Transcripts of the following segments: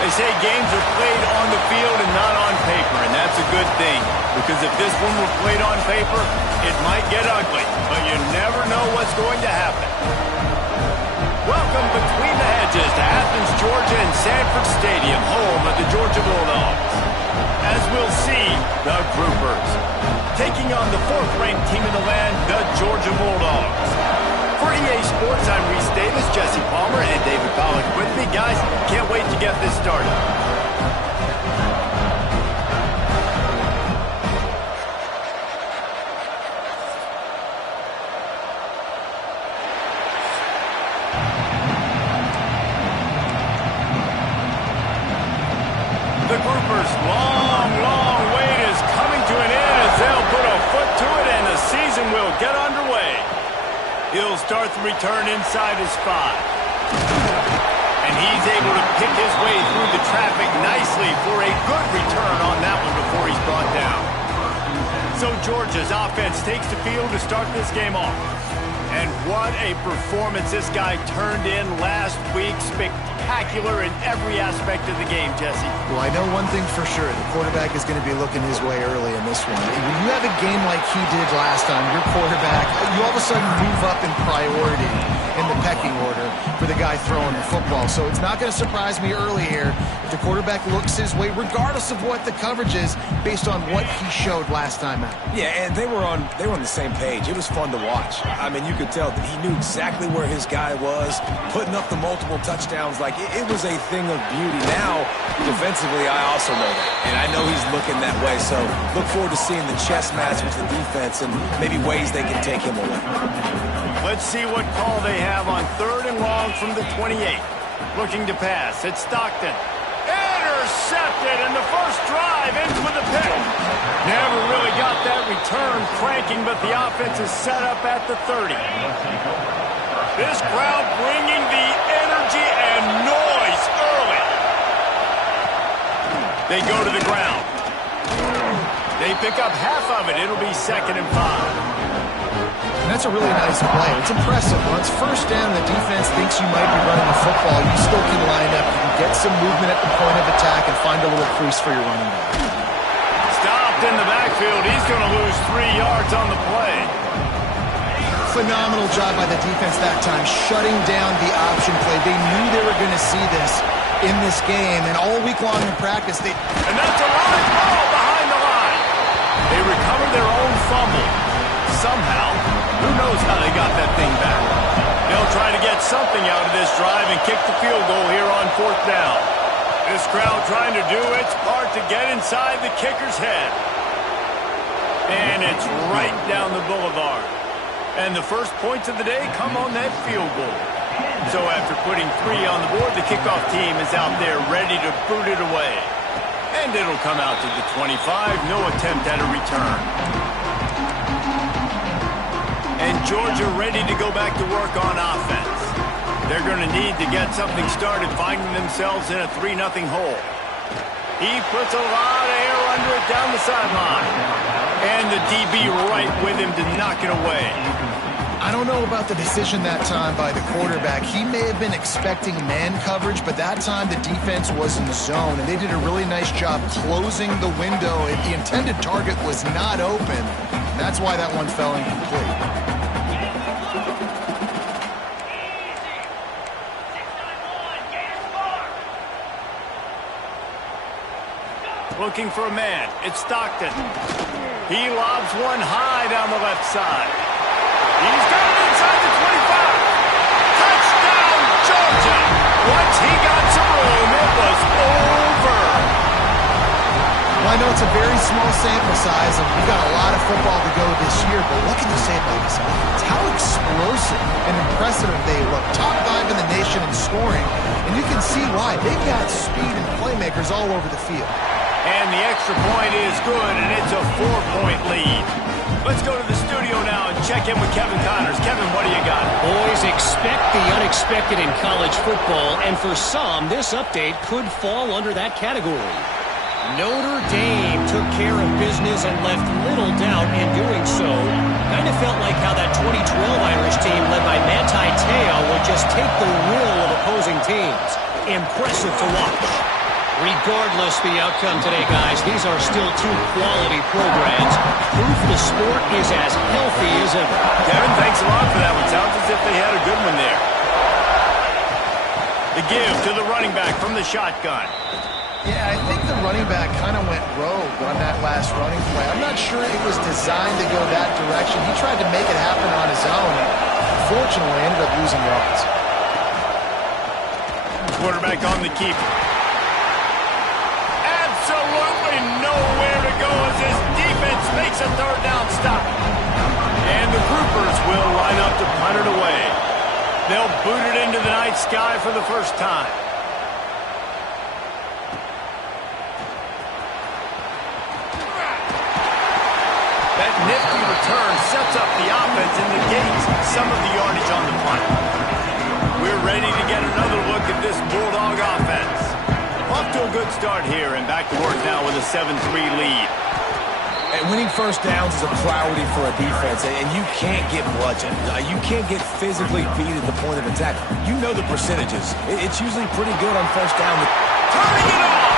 They say games are played on the field and not on paper, and that's a good thing. Because if this one were played on paper, it might get ugly. But you never know what's going to happen. Welcome between the hedges to Athens, Georgia and Sanford Stadium, home of the Georgia Bulldogs. As we'll see, the Groupers taking on the fourth-ranked team in the land, the Georgia Bulldogs. For EA Sports, I'm Reese Davis, Jesse Palmer, and David Pollack with me. Guys, can't wait to get this started. The Groupers' long wait is coming to an end as they'll put a foot to it and the season will get underway. He'll start the return inside his 5. And he's able to pick his way through the traffic nicely for a good return on that one before he's brought down. So Georgia's offense takes the field to start this game off. And what a performance this guy turned in last week. Spectacular in every aspect of the game, Jesse. Well, I know one thing for sure. The quarterback is going to be looking his way early in this one. When you have a game like he did last time, your quarterback, you all of a sudden move up in priority in the pecking order for the guy throwing the football. So it's not going to surprise me early here if the quarterback looks his way, regardless of what the coverage is, based on what he showed last time out. Yeah, and they were on the same page. It was fun to watch. I mean, you could tell that he knew exactly where his guy was, putting up the multiple touchdowns. Like, it was a thing of beauty. Now, defensively, I also know that. And I know he's looking that way. So look forward to seeing the chess match with the defense and maybe ways they can take him away. Let's see what call they have on 3rd and long from the 28. Looking to pass. It's Stockton. Intercepted, and the first drive ends with a pick. Never really got that return cranking, but the offense is set up at the 30. This crowd bringing the energy and noise early. They go to the ground. They pick up half of it. It'll be 2nd and 5. And that's a really nice play. It's impressive. Once first down, the defense thinks you might be running the football. You still can line up. You can get some movement at the point of attack and find a little crease for your running back. Stopped in the backfield. He's going to lose 3 yards on the play. Phenomenal job by the defense that time, shutting down the option play. They knew they were going to see this in this game, and all week long in practice, And that's a line ball behind the line. They recovered their own fumble. Somehow, who knows how they got that thing back. They'll try to get something out of this drive and kick the field goal here on 4th down. This crowd trying to do its part to get inside the kicker's head. And it's right down the boulevard. And the first points of the day come on that field goal. So after putting 3 on the board, the kickoff team is out there ready to boot it away. And it'll come out to the 25, no attempt at a return. And Georgia ready to go back to work on offense. They're going to need to get something started, finding themselves in a 3-0 hole. He puts a lot of air under it down the sideline. And the DB right with him to knock it away. I don't know about the decision that time by the quarterback. He may have been expecting man coverage, but that time the defense was in the zone, and they did a really nice job closing the window. The intended target was not open. That's why that one fell incomplete. Looking for a man. It's Stockton. He lobs one high down the left side. He's got it inside the 25. Touchdown, Georgia. Once he got some room, it was over. Well, I know it's a very small sample size, and we've got a lot of football to go this year, but what can you say about this offense? How explosive and impressive they look. Top 5 in the nation in scoring, and you can see why. They've got speed and playmakers all over the field. And the extra point is good, and it's a 4-point lead. Let's go to the studio now and check in with Kevin Connors. Kevin, what do you got? Boys, expect the unexpected in college football, and for some, this update could fall under that category. Notre Dame took care of business and left little doubt in doing so. Kind of felt like how that 2012 Irish team led by Manti Te'o would just take the will of opposing teams. Impressive to watch. Regardless the outcome today, guys, these are still two quality programs. Proof the sport is as healthy as ever. Kevin, thanks a lot for that one. Sounds as if they had a good one there. The give to the running back from the shotgun. Yeah, I think the running back kind of went rogue on that last running play. I'm not sure it was designed to go that direction. He tried to make it happen on his own. Unfortunately, ended up losing yards. Quarterback on the keeper. Absolutely nowhere to go as his defense makes a third down stop. And the groupers will line up to punt it away. They'll boot it into the night sky for the first time. That nifty return sets up the offense and negates some of the yardage on the punt. We're ready to get another look at this Bulldog offense. Off to a good start here and back to work now with a 7-3 lead. And winning first downs is a priority for a defense, and you can't get bludgeoned. You can't get physically beat at the point of attack. You know the percentages. It's usually pretty good on first down. Turning it on!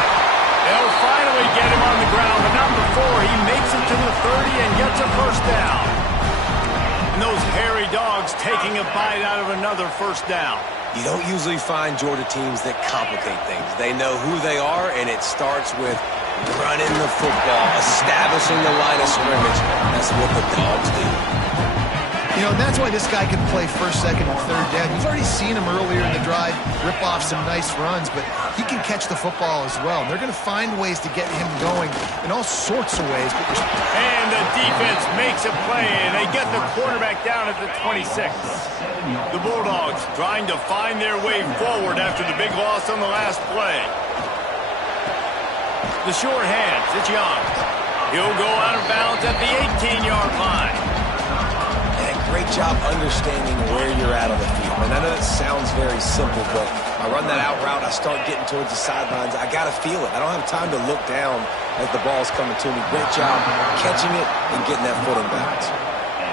They'll finally get him on the ground, but not before he makes it to the 30 and gets a first down. And those hairy dogs taking a bite out of another first down. You don't usually find Georgia teams that complicate things. They know who they are, and it starts with running the football, establishing the line of scrimmage. That's what the dogs do. You know, and that's why this guy can play first, second, and third down. You've already seen him earlier in the drive rip off some nice runs, but he can catch the football as well. And they're going to find ways to get him going in all sorts of ways. And the defense makes a play, and they get the quarterback down at the 26. The Bulldogs trying to find their way forward after the big loss on the last play. The short hands, it's Young. He'll go out of bounds at the 18-yard line. And great job understanding where you're at on the field. And I know that sounds very simple, but I run that out route, I start getting towards the sidelines. I got to feel it. I don't have time to look down as the ball's coming to me. Great job catching it and getting that foot in bounds.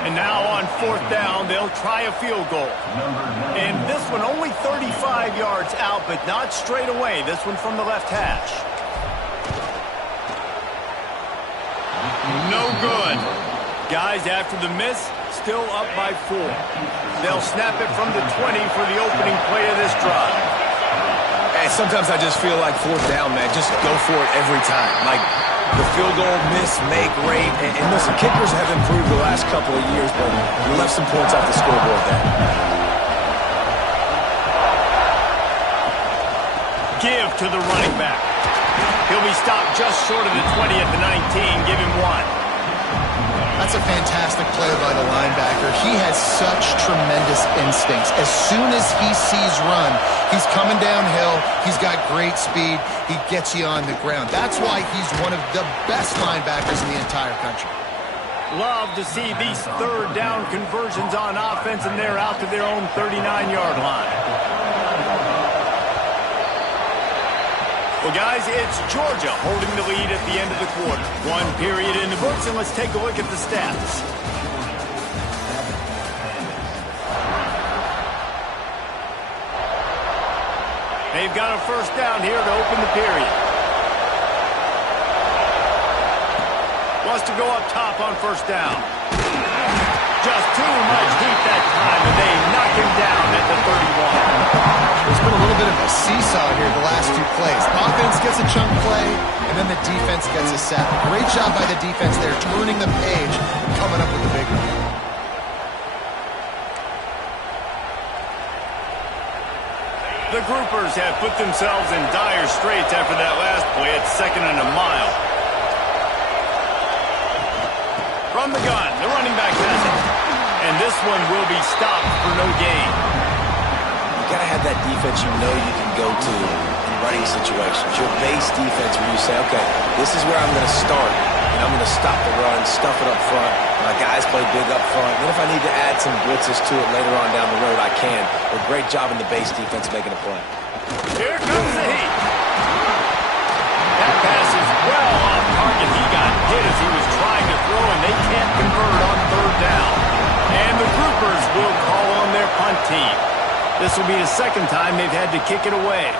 And now on fourth down, they'll try a field goal. And this one only 35 yards out, but not straight away. This one from the left hash. No good. Guys, after the miss, still up by 4. They'll snap it from the 20 for the opening play of this drive. And sometimes I just feel like fourth down, man. Just go for it every time. Like the field goal, miss, make, rate. And listen, kickers have improved the last couple of years, but we left some points off the scoreboard there. Give to the running back. He'll be stopped just short of the 20 at the 19. Give him 1. That's a fantastic play by the linebacker. He has such tremendous instincts. As soon as he sees run, he's coming downhill. He's got great speed. He gets you on the ground. That's why he's one of the best linebackers in the entire country. Love to see these third down conversions on offense, and they're out to their own 39-yard line. Well, guys, it's Georgia holding the lead at the end of the quarter. 1 period in the books, and let's take a look at the stats. They've got a first down here to open the period. Wants to go up top on first down. Just too much heat that time, and they knock him down at the 31. There's been a little bit of a seesaw here the last 2 plays. Offense gets a chunk play, and then the defense gets a sack. Great job by the defense there, turning the page and coming up with the big one. The groupers have put themselves in dire straits after that last play at 2nd and a mile. From the gun, the running back has it. And this one will be stopped for no gain. You got to have that defense you know you can go to in running situations. Your base defense where you say, okay, this is where I'm going to start, and I'm going to stop the run, stuff it up front. My guys play big up front. Then if I need to add some blitzes to it later on down the road, I can. But great job in the base defense making a play. Here comes the heat. That pass is well off target. He got hit as he was trying to throw, and they can't convert on third down. And the groupers will call on their punt team. This will be the second time they've had to kick it away.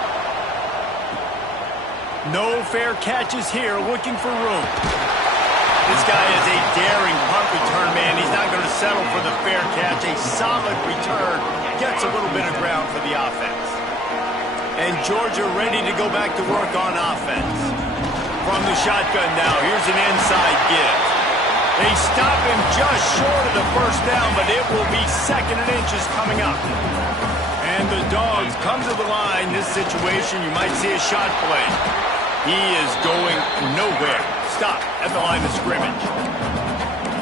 No fair catches here, looking for room. This guy is a daring punt return man. He's not going to settle for the fair catch. A solid return gets a little bit of ground for the offense. And Georgia ready to go back to work on offense. From the shotgun now, here's an inside give. They stop him just short of the first down, but it will be 2nd and inches coming up. And the Dogs come to the line. This situation, you might see a shot play. He is going nowhere. Stop at the line of scrimmage.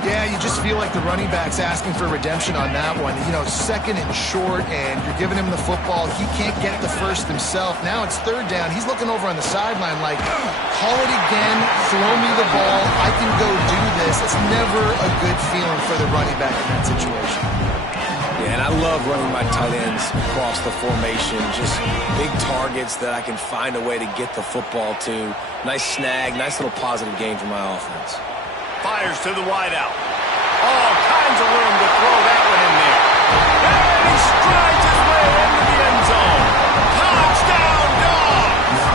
Yeah, you just feel like the running back's asking for redemption on that one. You know, 2nd and short, and you're giving him the football. He can't get the first himself. Now it's 3rd down. He's looking over on the sideline like, call it again, throw me the ball, I can go do this. It's never a good feeling for the running back in that situation. Yeah, and I love running my tight ends across the formation. Just big targets that I can find a way to get the football to. Nice snag, nice little positive gain for my offense. Fires to the wideout. All kinds of room to throw that one in there. And he strides his way into the end zone. Touchdown, Dogs!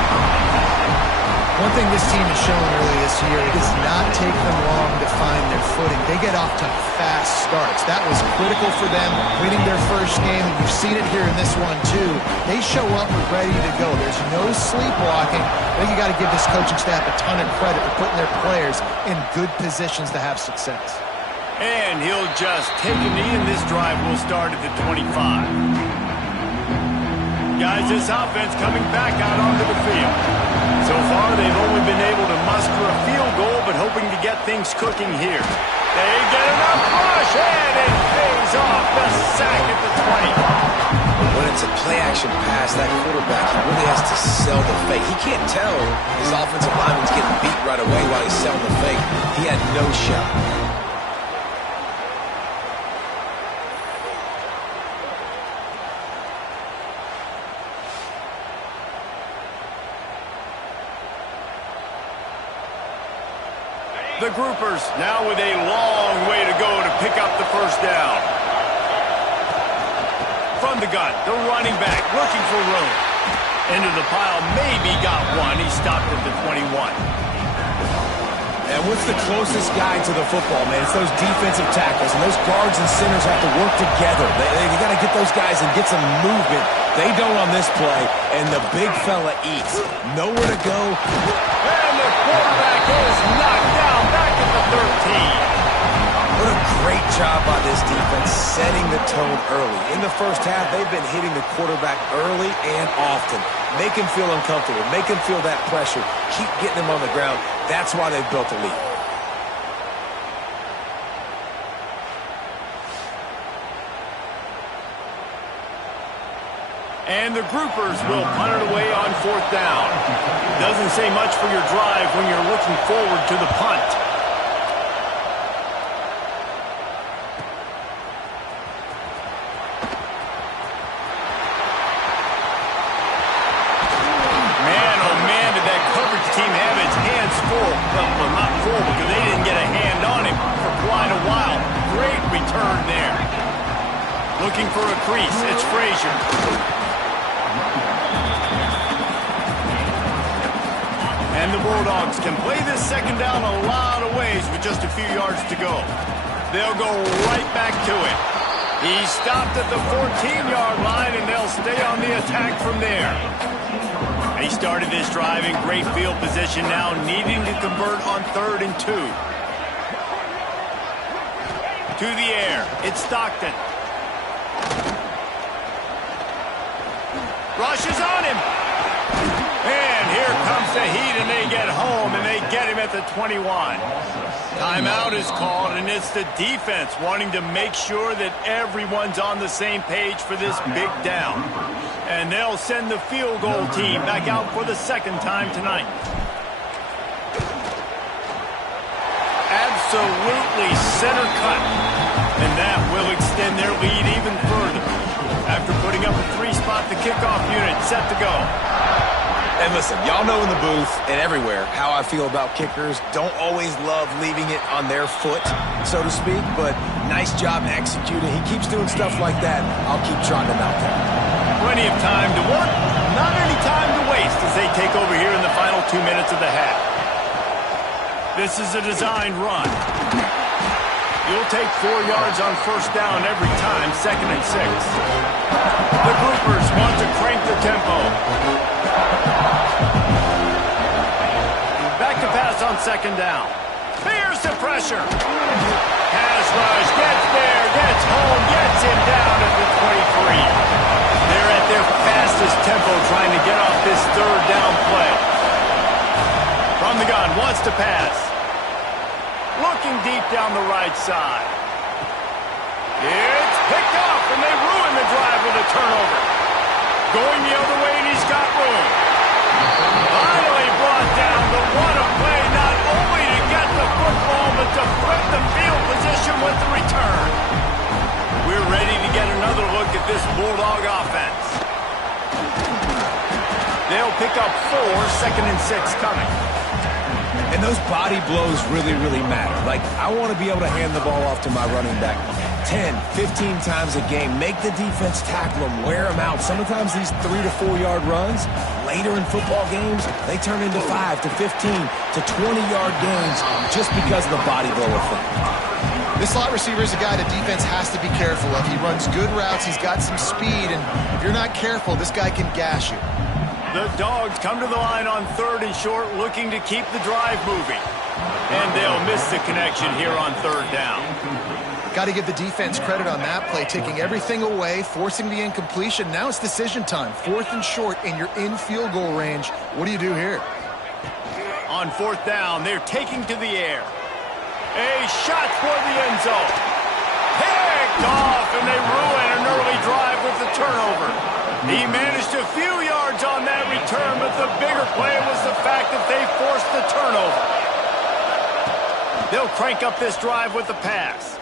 One thing this team has shown early this year, it does not take them long to find their footing. They get off to fast starts. That was critical for them, winning their first game, and you've seen it here in this one too. They show up ready to go. There's no sleepwalking. I think you got to give this coaching staff a ton of credit for putting their players in good positions to have success. And he'll just take a knee, and this drive will start at the 25. Guys, this offense coming back out onto the field. So far, they've only been able to muster a field goal, but hoping to get things cooking here. They get enough rush, and it pays off the sack at the 20. When it's a play-action pass, that quarterback, he really has to sell the fake. He can't tell his offensive lineman's getting beat right away while he's selling the fake. He had no shot. The Groupers now with a long way to go to pick up the first down. From the gun, the running back looking for room. Into the pile, maybe got one. He stopped at the 21. And what's the closest guy to the football, man? It's those defensive tackles, and those guards and centers have to work together. They got to get those guys and get some movement. They don't on this play, and the big fella eats. Nowhere to go. And the quarterback is knocked down back at the 13. What a great job by this defense setting the tone early. In the first half, they've been hitting the quarterback early and often. Make him feel uncomfortable. Make him feel that pressure. Keep getting him on the ground. That's why they've built a lead. And the Groupers will punt it away on 4th down. Doesn't say much for your drive when you're looking forward to the punt. Man, oh man, did that coverage team have its hands full. Well, not full because they didn't get a hand on him for quite a while. Great return there. Looking for a crease. It's Frazier. And the Bulldogs can play this second down a lot of ways with just a few yards to go. They'll go right back to it. He stopped at the 14-yard line, and they'll stay on the attack from there. He started this drive in great field position now, needing to convert on 3rd and 2. To the air, it's Stockton. Rushes on him. And here comes the heat, and they get home, and they get him at the 21. Timeout is called, and it's the defense wanting to make sure that everyone's on the same page for this big down. And they'll send the field goal team back out for the 2nd time tonight. Absolutely center cut. And that will extend their lead even further. After putting up a 3-spot, the kickoff unit set to go. And listen, y'all know in the booth and everywhere how I feel about kickers. Don't always love leaving it on their foot, so to speak, but nice job executing. He keeps doing stuff like that. I'll keep trotting him out there. Plenty of time to work, not any time to waste as they take over here in the final 2 minutes of the half. This is a designed run. You'll take 4 yards on first down every time, 2nd and 6. The groupers want to crank the tempo. Back to pass on 2nd down. Here's the pressure. Pass rush, gets there, gets home, gets him down at the 23. They're at their fastest tempo trying to get off this 3rd down play. From the gun, wants to pass. Looking deep down the right side. It's picked off, and they ruin the drive with a turnover. Going the other way, and he's got room. Finally brought down, but what a play, not only to get the football, but to flip the field position with the return. We're ready to get another look at this Bulldog offense. They'll pick up 4, 2nd and 6 coming. And those body blows really, really matter. Like, I want to be able to hand the ball off to my running back 10, 15 times a game. Make the defense tackle them, wear them out. Sometimes these 3 to 4 yard runs, later in football games, they turn into 5 to 15 to 20-yard gains just because of the body blow effect. This slot receiver is a guy the defense has to be careful of. He runs good routes. He's got some speed, and if you're not careful, this guy can gash you. The Dogs come to the line on 3rd and short, looking to keep the drive moving. And they'll miss the connection here on 3rd down. Got to give the defense credit on that play, taking everything away, forcing the incompletion. Now it's decision time. 4th and short, and you're in field goal range. What do you do here? On 4th down, they're taking to the air. A shot for the end zone. Picked off, and they ruin an early drive with the turnover. He managed a few yards on that return, but the bigger play was the fact that they forced the turnover. They'll crank up this drive with the pass.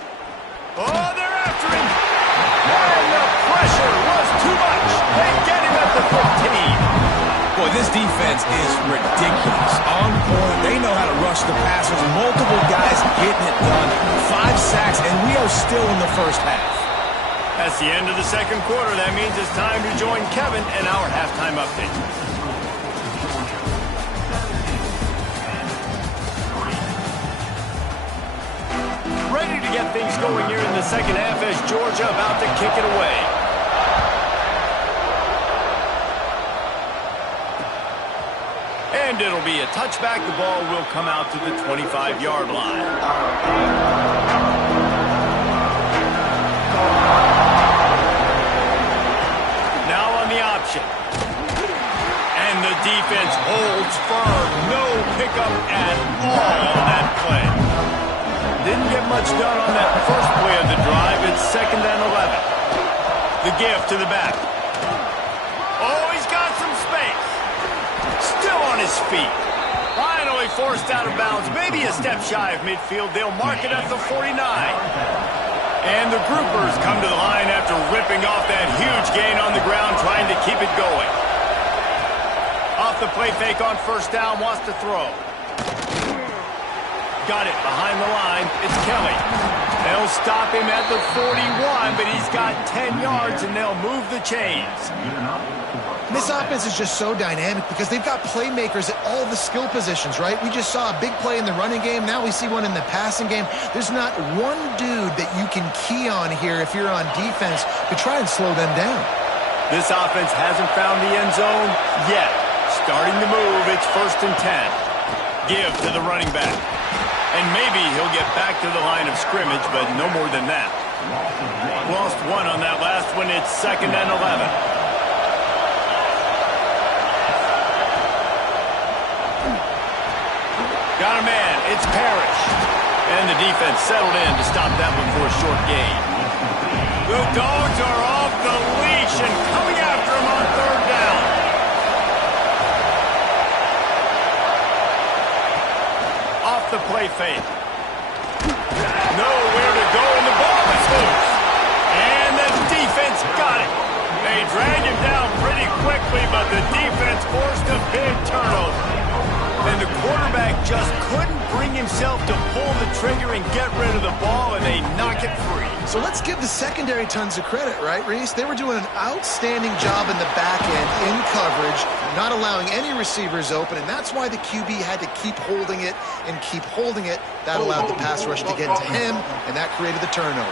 Oh, they're after him. And the pressure was too much. They get him at the 15. Boy, this defense is ridiculous. On point, they know how to rush the passers. Multiple guys getting it done. 5 sacks, and we are still in the first half. That's the end of the 2nd quarter. That means it's time to join Kevin in our halftime update. Ready to get things going here in the 2nd half as Georgia about to kick it away. And it'll be a touchback. The ball will come out to the 25-yard line. And the defense holds firm. No pickup at all on that play. Didn't get much done on that first play of the drive. It's 2nd and 11. The give to the back. Oh, he's got some space. Still on his feet. Finally forced out of bounds. Maybe a step shy of midfield. They'll mark it at the 49. And the groupers come to the line after ripping off that huge gain on the ground, trying to keep it going. Off the play fake on 1st down, wants to throw. Got it behind the line. It's Kelly. They'll stop him at the 41, but he's got 10 yards, and they'll move the chains. This offense is just so dynamic because they've got playmakers at all the skill positions, right? We just saw a big play in the running game. Now we see one in the passing game. There's not one dude that you can key on here if you're on defense to try and slow them down. This offense hasn't found the end zone yet. Starting to move, it's 1st and 10. Give to the running back. And maybe he'll get back to the line of scrimmage, but no more than that. Lost one on that last one. It's 2nd and 11. Got a man. It's Parrish. And the defense settled in to stop that one for a short gain. The Dogs are off the leash and coming after him on 3rd down. Off the play fake. Nowhere to go, and the ball is loose. And the defense got it. They dragged him down pretty quickly, but the defense forced a big turnover. And the quarterback just couldn't bring himself to pull the trigger and get rid of the ball, and they knock it free. So let's give the secondary tons of credit, right, Reese? They were doing an outstanding job in the back end, in coverage, not allowing any receivers open, and that's why the QB had to keep holding it and keep holding it. That allowed the pass rush to get to him, and that created the turnover.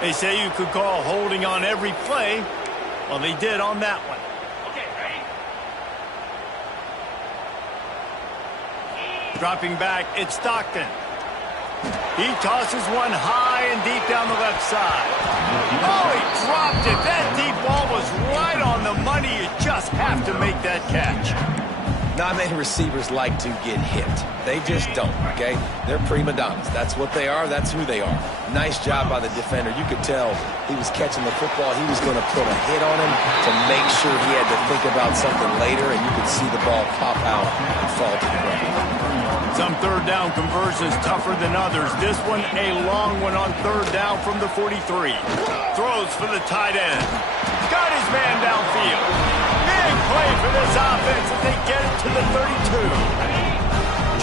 They say you could call holding on every play. Well, they did on that one. Okay, ready? Dropping back, it's Stockton. He tosses one high and deep down the left side. Oh, he dropped it. That deep ball was right on the money. You just have to make that catch. Not many receivers like to get hit. They just don't, okay? They're prima donnas. That's what they are. That's who they are. Nice job by the defender. You could tell he was catching the football. He was going to put a hit on him to make sure he had to think about something later, and you could see the ball pop out and fall to the ground. Some third down conversions tougher than others. This one, a long one on third down from the 43. Throws for the tight end. Got his man downfield. Big play for this offense as they get it to the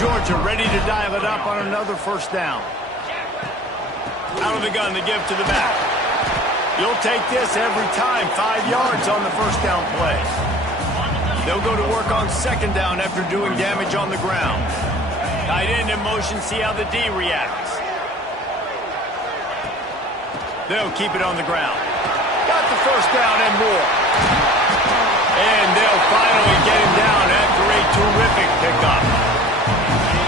32. Georgia ready to dial it up on another first down. Out of the gun to give to the back. You'll take this every time. 5 yards on the first down play. They'll go to work on second down after doing damage on the ground. Tight end in motion, see how the D reacts. They'll keep it on the ground. Got the first down and more. And they'll finally get him down after a terrific pickup.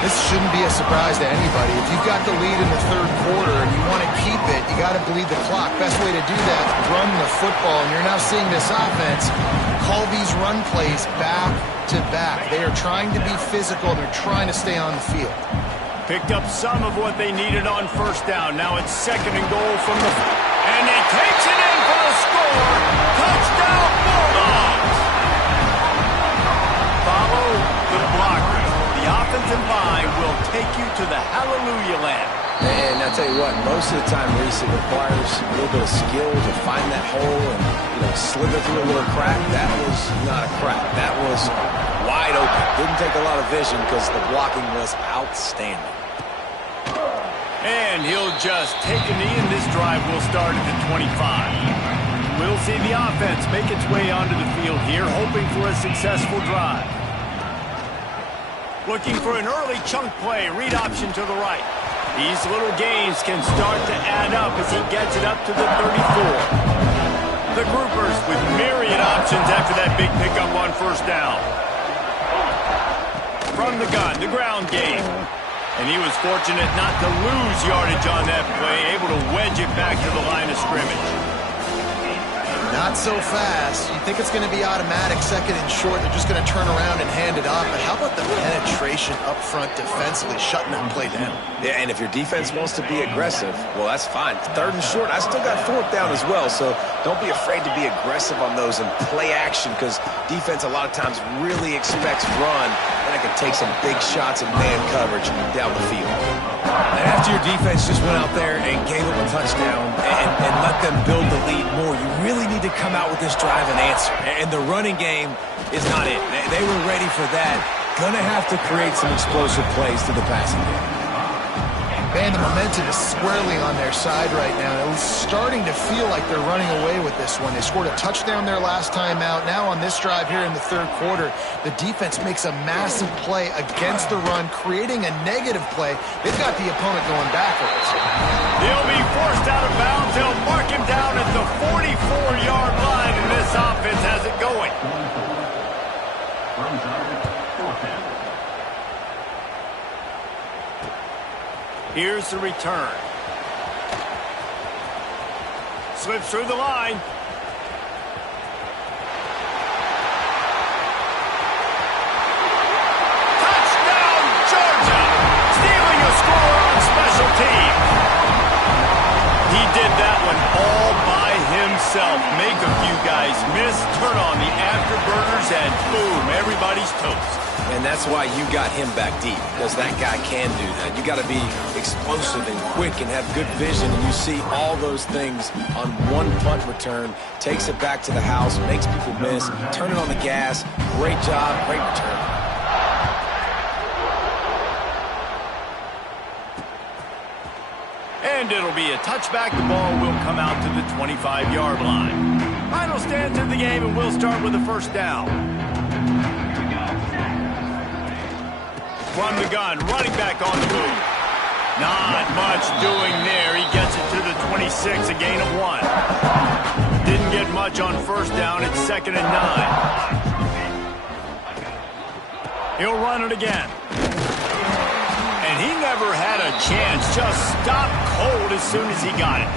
This shouldn't be a surprise to anybody. If you've got the lead in the third quarter and you want to keep it, you got to bleed the clock. Best way to do that, run the football. And you're now seeing this offense call these run plays back to back. They are trying to be physical, and they're trying to stay on the field. Picked up some of what they needed on first down. Now it's second and goal from the... And he takes it in for the score. Touchdown, Bulldogs! Follow the blocker. The offensive line will take you to the hallelujah land. And I'll tell you what, most of the time, Reese, it requires a little bit of skill to find that hole and, slither through a little crack. That was not a crack. That was wide open. Didn't take a lot of vision because the blocking was outstanding. And he'll just take a knee, and this drive will start at the 25. We'll see the offense make its way onto the field here, hoping for a successful drive. Looking for an early chunk play, read option to the right. These little gains can start to add up as he gets it up to the 34. The groupers with myriad options after that big pickup on first down. From the gun, the ground game. And he was fortunate not to lose yardage on that play, able to wedge it back to the line of scrimmage. Not so fast. You think it's going to be automatic, second and short. They're just going to turn around and hand it off. But how about the penetration up front defensively, shutting that play down? Yeah, and if your defense wants to be aggressive, well, that's fine. Third and short, I still got fourth down as well. So don't be afraid to be aggressive on those and play action, because defense a lot of times really expects run, and it can take some big shots in man coverage down the field. And after your defense just went out there and gave them a touchdown and let them build the lead more, you really need to come out with this drive and answer. And the running game is not it. They were ready for that. Gonna have to create some explosive plays to the passing game. Man, the momentum is squarely on their side right now. It's starting to feel like they're running away with this one. They scored a touchdown their last time out. Now on this drive here in the third quarter, the defense makes a massive play against the run, creating a negative play. They've got the opponent going backwards. He'll be forced out of bounds. They'll mark him down at the 44-yard line, and this offense has it going. Here's the return. Slips through the line. Touchdown, Georgia! Stealing a score on special teams. He did that one all by himself. Make a few guys miss, turn on the afterburners, and boom, everybody's toast. And that's why you got him back deep, because that guy can do that. You got to be explosive and quick and have good vision, and you see all those things on one punt return. Takes it back to the house, makes people miss, turn it on the gas. Great job, great return. And it'll be a touchback. The ball will come out to the 25-yard line. Final stands of the game, and we'll start with the first down. From the gun, running back on the move. Not much doing there. He gets it to the 26, a gain of 1. Didn't get much on first down. It's 2nd and 9. He'll run it again. And he never had a chance. Just stopped cold as soon as he got it.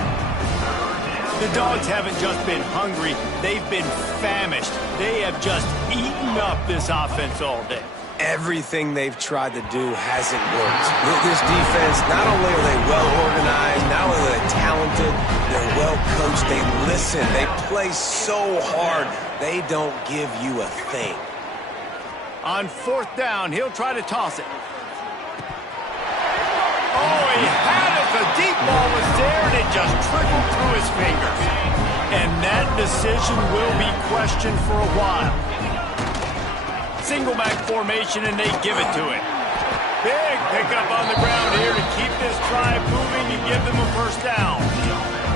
The Dogs haven't just been hungry. They've been famished. They have just eaten up this offense all day. Everything they've tried to do hasn't worked. This defense, not only are they well organized, not only are they talented, they're well coached, they listen, they play so hard, they don't give you a thing. On 4th down, he'll try to toss it. Oh, he had it. The deep ball was there, and it just trickled through his fingers. And that decision will be questioned for a while. Single back formation, and they give it to him. Big pickup on the ground here to keep this drive moving and give them a first down.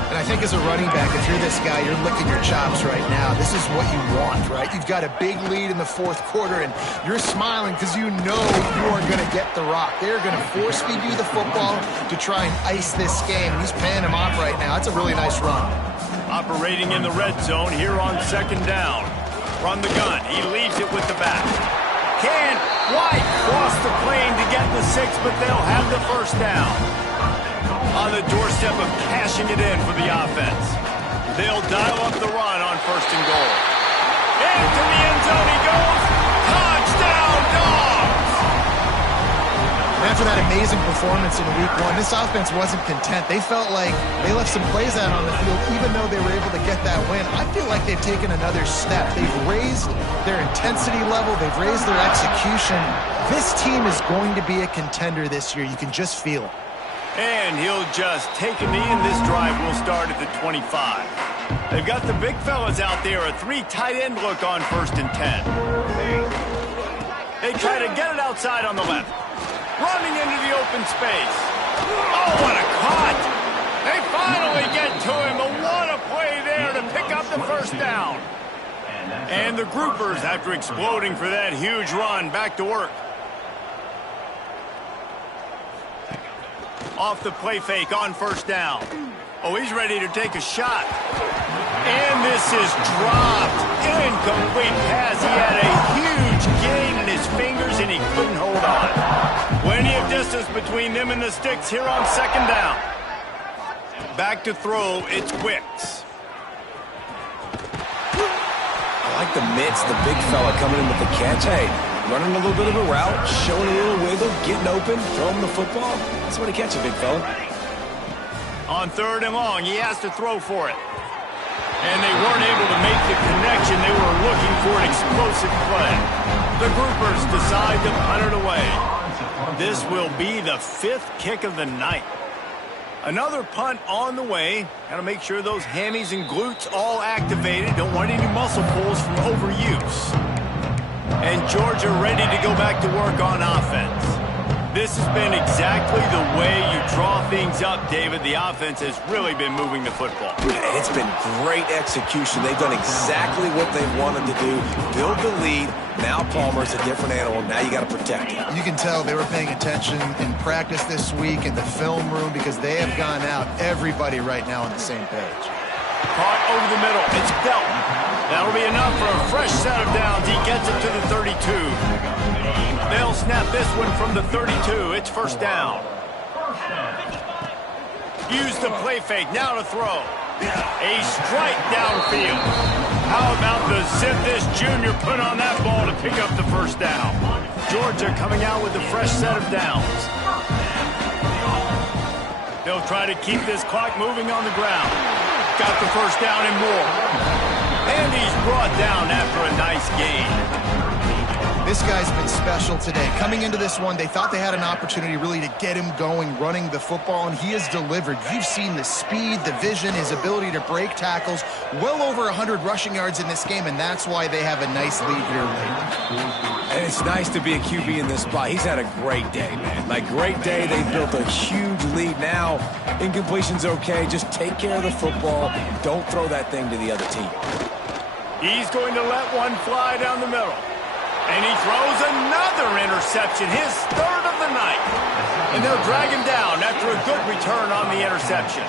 And I think as a running back, if you're this guy, you're licking your chops right now. This is what you want, right? You've got a big lead in the 4th quarter, and you're smiling because you know you are going to get the rock. They're going to force feed you the football to try and ice this game. He's paying him off right now. That's a really nice run. Operating in the red zone here on 2nd down. From the gun, he leaves it with the back. Can't quite cross the plane to get the 6, but they'll have the first down. On the doorstep of cashing it in for the offense. They'll dial up the run on 1st and goal. Into the end zone he goes. Touchdown, Dogs! After that amazing performance in Week 1, this offense wasn't content. They felt like they left some plays out on the field, even though they were able to get that win. I feel like they've taken another step. They've raised their intensity level. They've raised their execution. This team is going to be a contender this year. You can just feel it. And he'll just take a knee, and this drive will start at the 25. They've got the big fellas out there, a 3 tight end look on 1st and 10. They try to get it outside on the left. Running into the open space. Oh, what a cut! They finally get to him, but what a play there to pick up the first down. And the groupers, after exploding for that huge run, back to work. Off the play fake on 1st down. Oh, he's ready to take a shot. And this is dropped. Incomplete pass. He had a huge gain in his fingers, and he couldn't hold on. Plenty of distance between them and the sticks here on 2nd down. Back to throw, it's Wicks. I like the mitts, the big fella coming in with the catch. Hey, running a little bit of a route, showing a little wiggle, getting open, throwing the football. That's what he catches, big fella. On 3rd and long, he has to throw for it. And they weren't able to make the connection. They were looking for an explosive play. The groupers decide to punt it away. This will be the 5th kick of the night. Another punt on the way. Got to make sure those hammies and glutes all activated. Don't want any muscle pulls from overuse. And Georgia ready to go back to work on offense. This has been exactly the way you draw things up, David. The offense has really been moving the football. It's been great execution. They've done exactly what they wanted to do. Build the lead. Now Palmer's a different animal. Now you got to protect it. You can tell they were paying attention in practice this week in the film room because they have gone out, everybody right now on the same page. Caught over the middle. It's Belton. That'll be enough for a fresh set of downs. He gets it to the 32. They'll snap this one from the 32. It's first down. Use the play fake. Now to throw. A strike downfield. How about the zip this junior put on that ball to pick up the first down? Georgia coming out with a fresh set of downs. They'll try to keep this clock moving on the ground. Got the first down and more. And he's brought down after a nice gain. This guy's been special today. Coming into this one, they thought they had an opportunity really to get him going, running the football, and he has delivered. You've seen the speed, the vision, his ability to break tackles, well over 100 rushing yards in this game, and that's why they have a nice lead here late. And it's nice to be a QB in this spot. He's had a great day, man. Like, great day. They built a huge lead. Now, incompletion's okay. Just take care of the football. Don't throw that thing to the other team. He's going to let one fly down the middle. And he throws another interception, his third of the night. And they'll drag him down after a good return on the interception.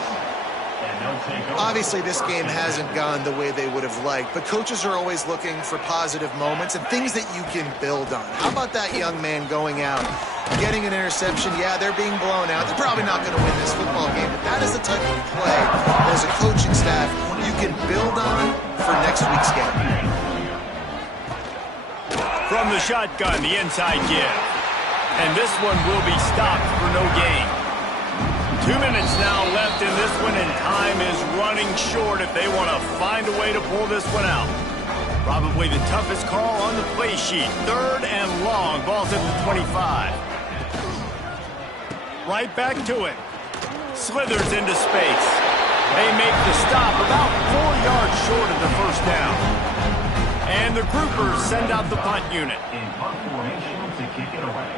Obviously, this game hasn't gone the way they would have liked, but coaches are always looking for positive moments and things that you can build on. How about that young man going out, getting an interception? Yeah, they're being blown out. They're probably not going to win this football game, but that is the type of play that as a coaching staff you can build on for next week's game. From the shotgun, the inside give. And this one will be stopped for no gain. 2 minutes now left in this one, and time is running short if they want to find a way to pull this one out. Probably the toughest call on the play sheet. 3rd and long. Ball's at the 25. Right back to it. Slithers into space. They make the stop about 4 yards short of the first down. And the groupers send out the punt unit. In punt formation to kick it away.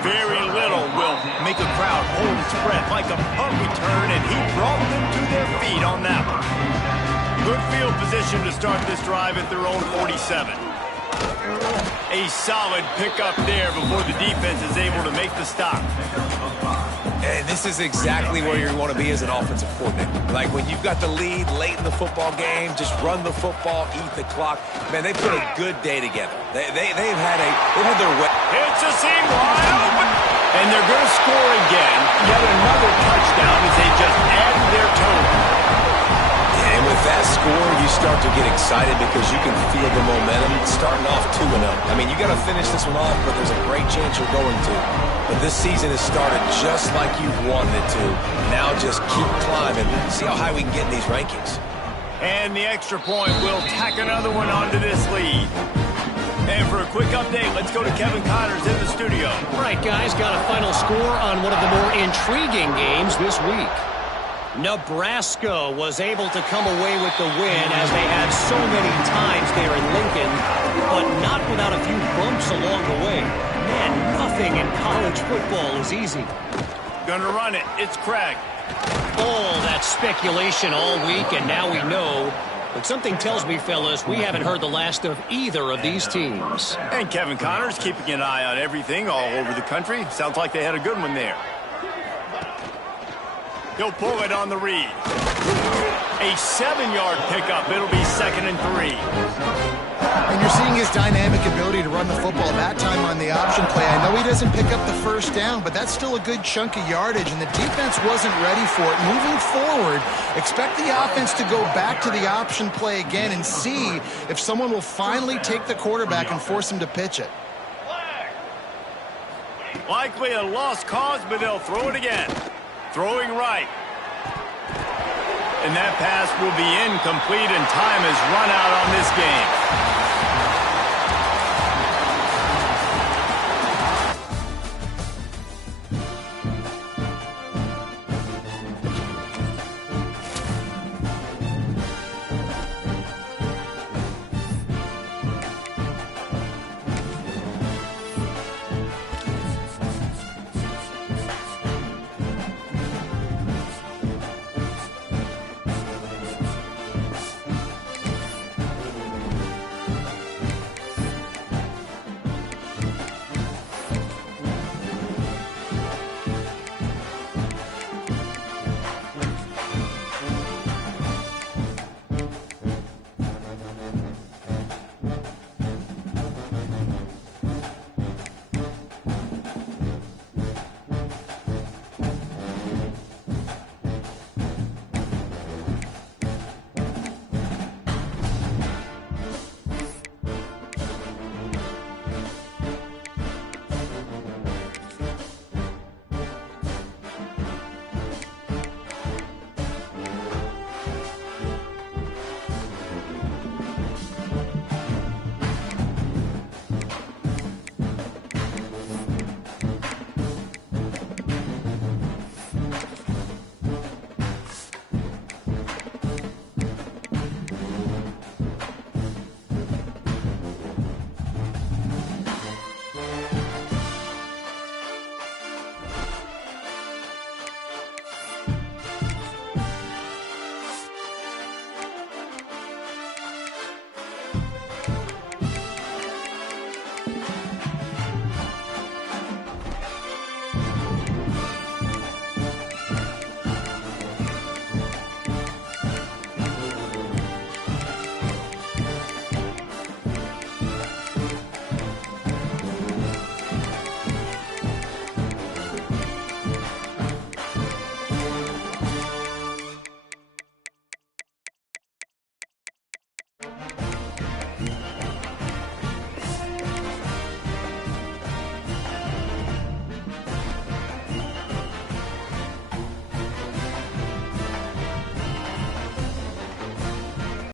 Very little will make a crowd hold its breath like a punt return, and he brought them to their feet on that one. Good field position to start this drive at their own 47. A solid pickup there before the defense is able to make the stop. And this is exactly where you want to be as an offensive coordinator. Like, when you've got the lead late in the football game, just run the football, eat the clock. Man, they put a good day together. They've had their way. It's a seam wide open. And they're going to score again. Yet another touchdown as they just add their total. And with that score, you start to get excited because you can feel the momentum starting off 2-0. I mean, you got to finish this one off, but there's a great chance you're going to. But this season has started just like you've wanted it to. Now just keep climbing. See how high we can get in these rankings. And the extra point will tack another one onto this lead. And for a quick update, let's go to Kevin Connors in the studio. All right, guys, got a final score on one of the more intriguing games this week. Nebraska was able to come away with the win as they had so many times there in Lincoln, but not without a few bumps along the way. Man, nothing in college football is easy. Gonna run it. It's Craig. All that speculation all week, and now we know. But something tells me, fellas, we haven't heard the last of either of these teams. And Kevin Connors keeping an eye on everything all over the country. Sounds like they had a good one there. He'll pull it on the read. A 7-yard pickup. It'll be 2nd and 3. And you're seeing his dynamic ability to run the football, that time on the option play. I know he doesn't pick up the first down, but that's still a good chunk of yardage, and the defense wasn't ready for it. Moving forward, expect the offense to go back to the option play again and see if someone will finally take the quarterback and force him to pitch it. Likely a lost cause, but they'll throw it again. Throwing right. And that pass will be incomplete, and time has run out on this game.